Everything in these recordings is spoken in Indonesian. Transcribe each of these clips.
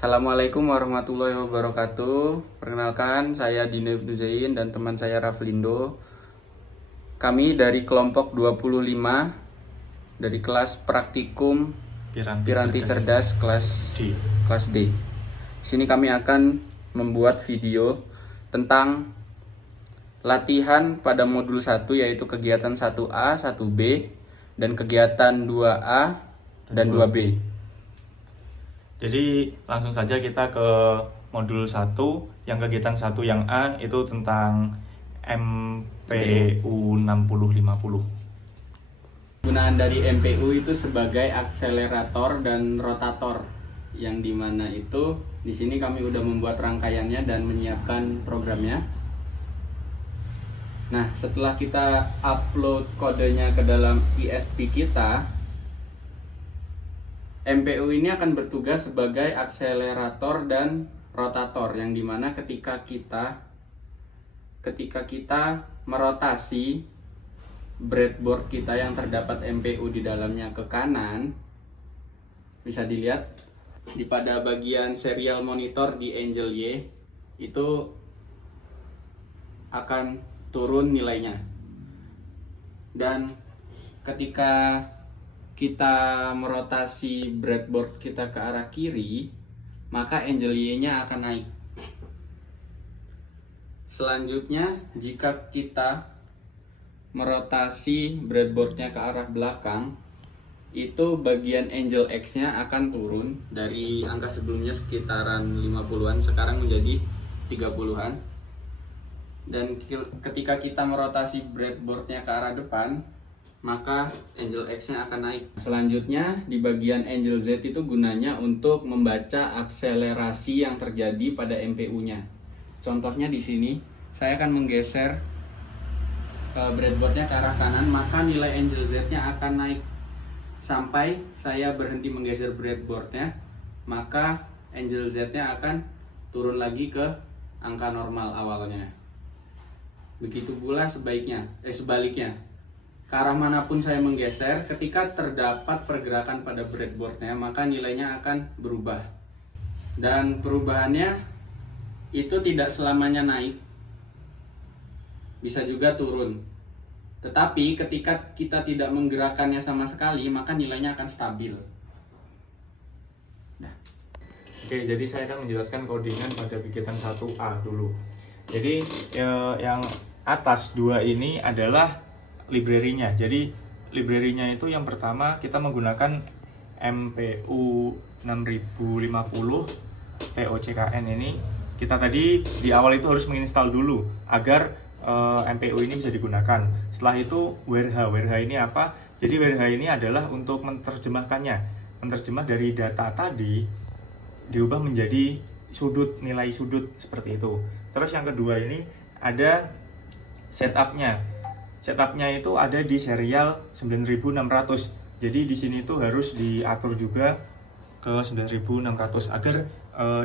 Assalamualaikum warahmatullahi wabarakatuh. Perkenalkan, saya Dino Ibnu Zain dan teman saya Raflindo. Kami dari kelompok 25 dari kelas praktikum Piranti Cerdas kelas D. Di sini kami akan membuat video tentang latihan pada modul 1, yaitu kegiatan 1A, 1B, dan kegiatan 2A dan 2B. Jadi langsung saja kita ke modul 1, yang kegiatan 1 yang A itu tentang MPU 6050. Gunaan dari MPU itu sebagai akselerator dan rotator, yang dimana itu di sini kami udah membuat rangkaiannya dan menyiapkan programnya. Nah, setelah kita upload kodenya ke dalam ISP kita, MPU ini akan bertugas sebagai akselerator dan rotator, yang dimana ketika kita merotasi breadboard kita yang terdapat MPU di dalamnya ke kanan, bisa dilihat di pada bagian serial monitor di Angel Y itu akan turun nilainya. Dan ketika kita merotasi breadboard kita ke arah kiri, maka Angel Y-nya akan naik. Selanjutnya, jika kita merotasi breadboardnya ke arah belakang, itu bagian Angel X-nya akan turun dari angka sebelumnya sekitaran 50-an, sekarang menjadi 30-an. Dan ketika kita merotasi breadboardnya ke arah depan, maka Angel X-nya akan naik. Selanjutnya, di bagian Angel Z itu gunanya untuk membaca akselerasi yang terjadi pada MPU-nya. Contohnya di sini, saya akan menggeser breadboardnya ke arah kanan, maka nilai Angel Z-nya akan naik. Sampai saya berhenti menggeser breadboardnya, maka Angel Z-nya akan turun lagi ke angka normal awalnya. Begitu pula sebaliknya. Ke arah manapun saya menggeser, ketika terdapat pergerakan pada breadboardnya, maka nilainya akan berubah. Dan perubahannya itu tidak selamanya naik, bisa juga turun. Tetapi ketika kita tidak menggerakkannya sama sekali, maka nilainya akan stabil. Oke, jadi saya akan menjelaskan codingan pada kegiatan 1A dulu. Jadi yang atas 2 ini adalah library-nya. Jadi library-nya itu yang pertama kita menggunakan MPU 6050 TOCKN ini. Kita tadi di awal itu harus menginstal dulu agar MPU ini bisa digunakan. Setelah itu WRH ini apa? Jadi WRH ini adalah untuk menerjemah dari data tadi diubah menjadi nilai sudut seperti itu. Terus yang kedua ini ada setupnya itu ada di serial 9600. Jadi di sini tuh harus diatur juga ke 9600 agar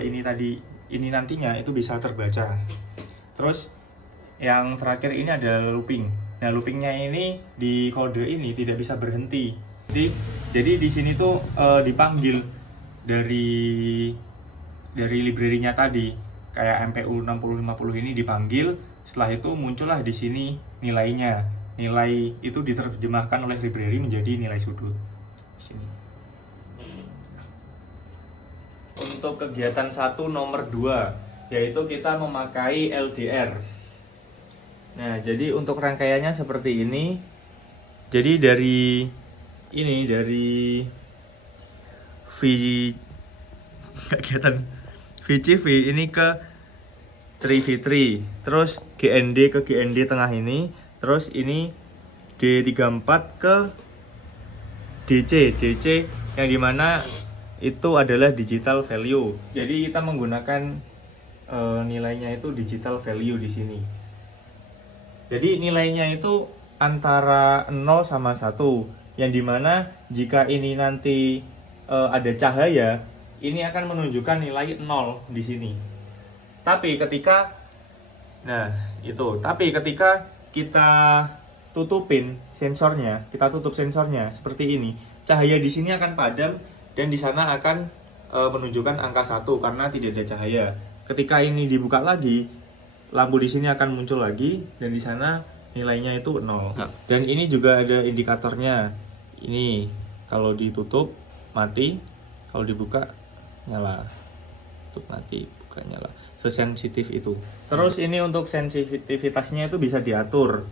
ini nantinya itu bisa terbaca. Terus yang terakhir ini ada looping. Nah, loopingnya ini di kode ini tidak bisa berhenti. Jadi di sini tuh dipanggil dari library-nya tadi, kayak MPU 6050 ini dipanggil. Setelah itu muncullah di sini nilainya. Nilai itu diterjemahkan oleh library menjadi nilai sudut. Di sini. Untuk kegiatan 1 nomor 2, yaitu kita memakai LDR. Nah, jadi untuk rangkaiannya seperti ini. Jadi dari kegiatan VCV ini ke 3v3, terus GND ke GND tengah ini, terus ini D34 ke DC yang dimana itu adalah digital value. Jadi kita menggunakan nilainya itu digital value di sini. Jadi nilainya itu antara 0 sama 1, yang dimana jika ini nanti ada cahaya, ini akan menunjukkan nilai 0 di sini. Tapi ketika kita tutup sensornya seperti ini, cahaya di sini akan padam dan di sana akan menunjukkan angka 1 karena tidak ada cahaya. Ketika ini dibuka lagi, lampu di sini akan muncul lagi dan di sana nilainya itu 0. Dan ini juga ada indikatornya. Ini kalau ditutup mati, kalau dibuka nyala. Tutup mati, buka nyala. Sesensitif itu. Terus ini untuk sensitivitasnya itu bisa diatur.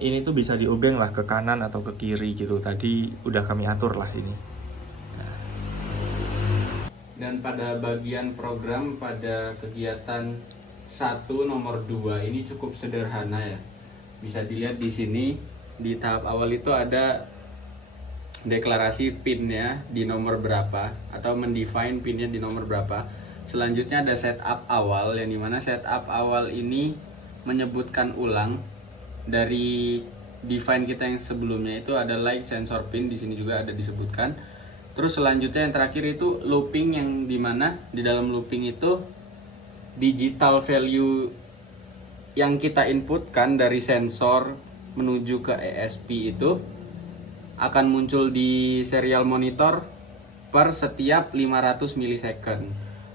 Ini tuh bisa diobeng lah ke kanan atau ke kiri gitu. Tadi udah kami atur lah ini. Dan pada bagian program pada kegiatan 1 nomor 2 ini cukup sederhana ya. Bisa dilihat di sini di tahap awal itu ada deklarasi PIN-nya di nomor berapa atau mendefine PIN-nya di nomor berapa. Selanjutnya ada setup awal yang dimana setup awal ini menyebutkan ulang dari define kita yang sebelumnya itu ada like sensor pin, di sini juga ada disebutkan. Terus selanjutnya yang terakhir itu looping, yang dimana di dalam looping itu digital value yang kita inputkan dari sensor menuju ke ESP itu akan muncul di serial monitor per setiap 500 milisecond.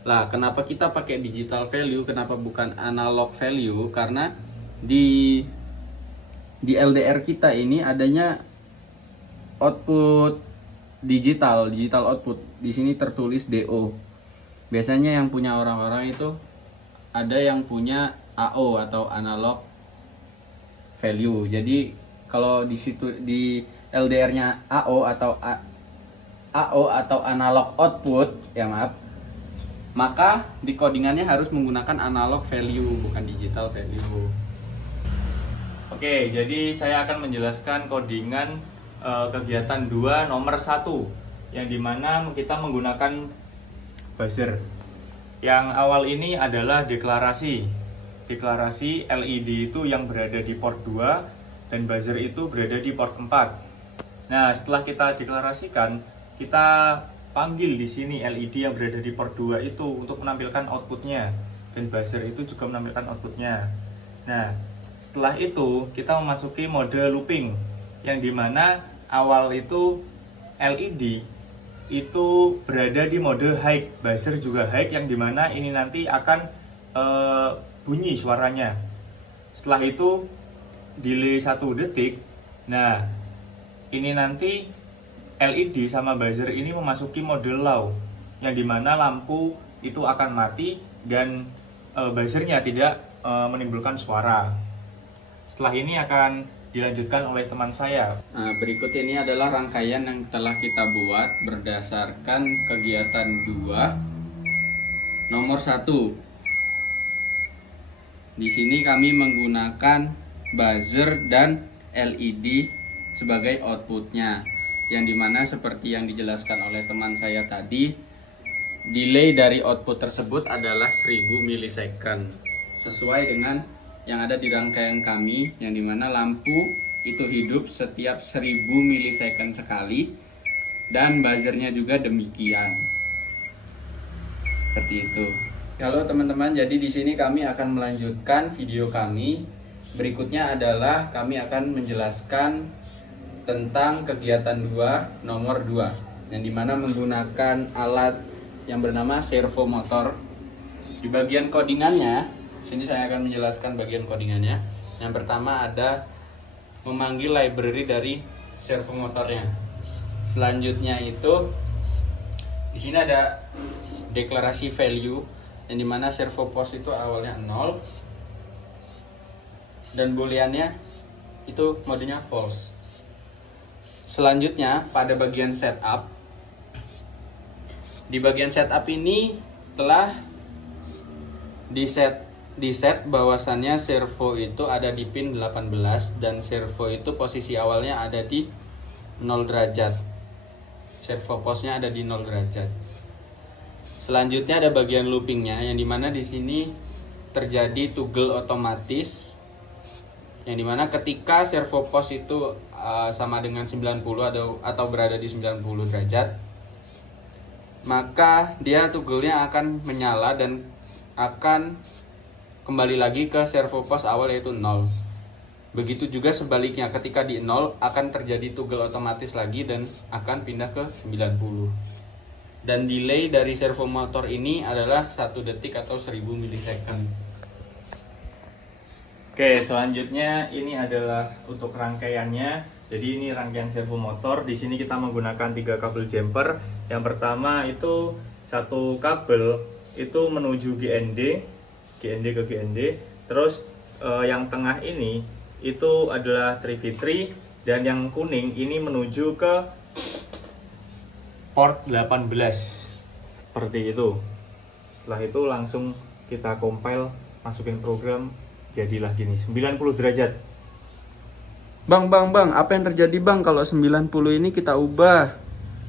Lah, kenapa kita pakai digital value, kenapa bukan analog value? Karena di LDR kita ini adanya output digital output. Di sini tertulis DO. Biasanya yang punya orang-orang itu ada yang punya AO atau analog value. Jadi kalau di situ di LDR-nya AO atau analog output, ya maaf, maka di codingannya harus menggunakan analog value, bukan digital value. Oke, jadi saya akan menjelaskan codingan kegiatan 2 nomor 1 yang dimana kita menggunakan buzzer. Yang awal ini adalah deklarasi LED itu yang berada di port 2 dan buzzer itu berada di port 4. Nah, setelah kita deklarasikan, kita panggil di sini LED yang berada di port 2 itu untuk menampilkan outputnya, dan buzzer itu juga menampilkan outputnya. Nah, setelah itu kita memasuki mode looping yang dimana awal itu LED itu berada di mode high, buzzer juga high, yang dimana ini nanti akan bunyi suaranya. Setelah itu delay 1 detik. Nah, ini nanti LED sama buzzer ini memasuki mode low yang dimana lampu itu akan mati dan buzzernya tidak menimbulkan suara. Setelah ini akan dilanjutkan oleh teman saya. Nah, berikut ini adalah rangkaian yang telah kita buat berdasarkan kegiatan 2 nomor 1. Di sini kami menggunakan buzzer dan LED sebagai outputnya, yang dimana seperti yang dijelaskan oleh teman saya tadi, delay dari output tersebut adalah 1000 milisecond sesuai dengan yang ada di rangkaian kami, yang dimana lampu itu hidup setiap 1000 milisecond sekali dan buzzernya juga demikian. Seperti itu. Halo teman-teman, jadi di sini kami akan melanjutkan video kami. Berikutnya adalah kami akan menjelaskan tentang kegiatan 2 nomor 2 yang dimana menggunakan alat yang bernama servo motor. Di bagian codingannya, sini saya akan menjelaskan bagian codingannya. Yang pertama ada memanggil library dari servo motornya. Selanjutnya itu di sini ada deklarasi value yang dimana servo post itu awalnya 0 dan booleannya itu modenya false. Selanjutnya pada bagian setup. Di bagian setup ini telah di set bahwasannya servo itu ada di pin 18 dan servo itu posisi awalnya ada di 0 derajat. Servo postnya ada di 0 derajat. Selanjutnya ada bagian loopingnya yang dimana di sini terjadi toggle otomatis, yang dimana ketika servo post itu sama dengan 90 atau berada di 90 derajat, maka dia toggle-nya akan menyala dan akan kembali lagi ke servo post awal yaitu 0. Begitu juga sebaliknya, ketika di 0 akan terjadi toggle otomatis lagi dan akan pindah ke 90. Dan delay dari servo motor ini adalah 1 detik atau 1000 milisecond. Oke, selanjutnya ini adalah untuk rangkaiannya. Jadi ini rangkaian servo motor. Di sini kita menggunakan 3 kabel jumper. Yang pertama itu satu kabel itu menuju GND ke GND. Terus yang tengah ini itu adalah 3V3 dan yang kuning ini menuju ke port 18 seperti itu. Setelah itu langsung kita compile, masukin program, jadilah gini 90 derajat. Bang, apa yang terjadi bang kalau 90 ini kita ubah?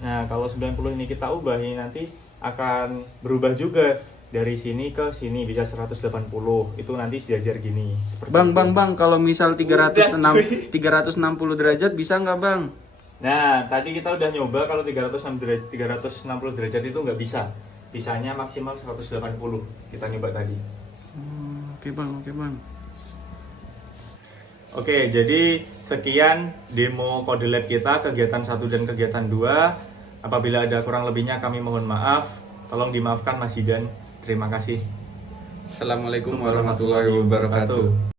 Nah, kalau 90 ini kita ubah, ini nanti akan berubah juga dari sini ke sini, bisa 180. Itu nanti sejajar gini. Bang, kalau misal 360 derajat bisa nggak bang? Nah, tadi kita udah nyoba kalau 360 derajat itu nggak bisa. Bisanya maksimal 180. Kita nyoba tadi. Oke bang. Oke, jadi sekian demo Kode Lab kita, kegiatan 1 dan kegiatan 2. Apabila ada kurang lebihnya kami mohon maaf. Tolong dimaafkan Mas Zidan. Terima kasih. Assalamualaikum warahmatullahi wabarakatuh.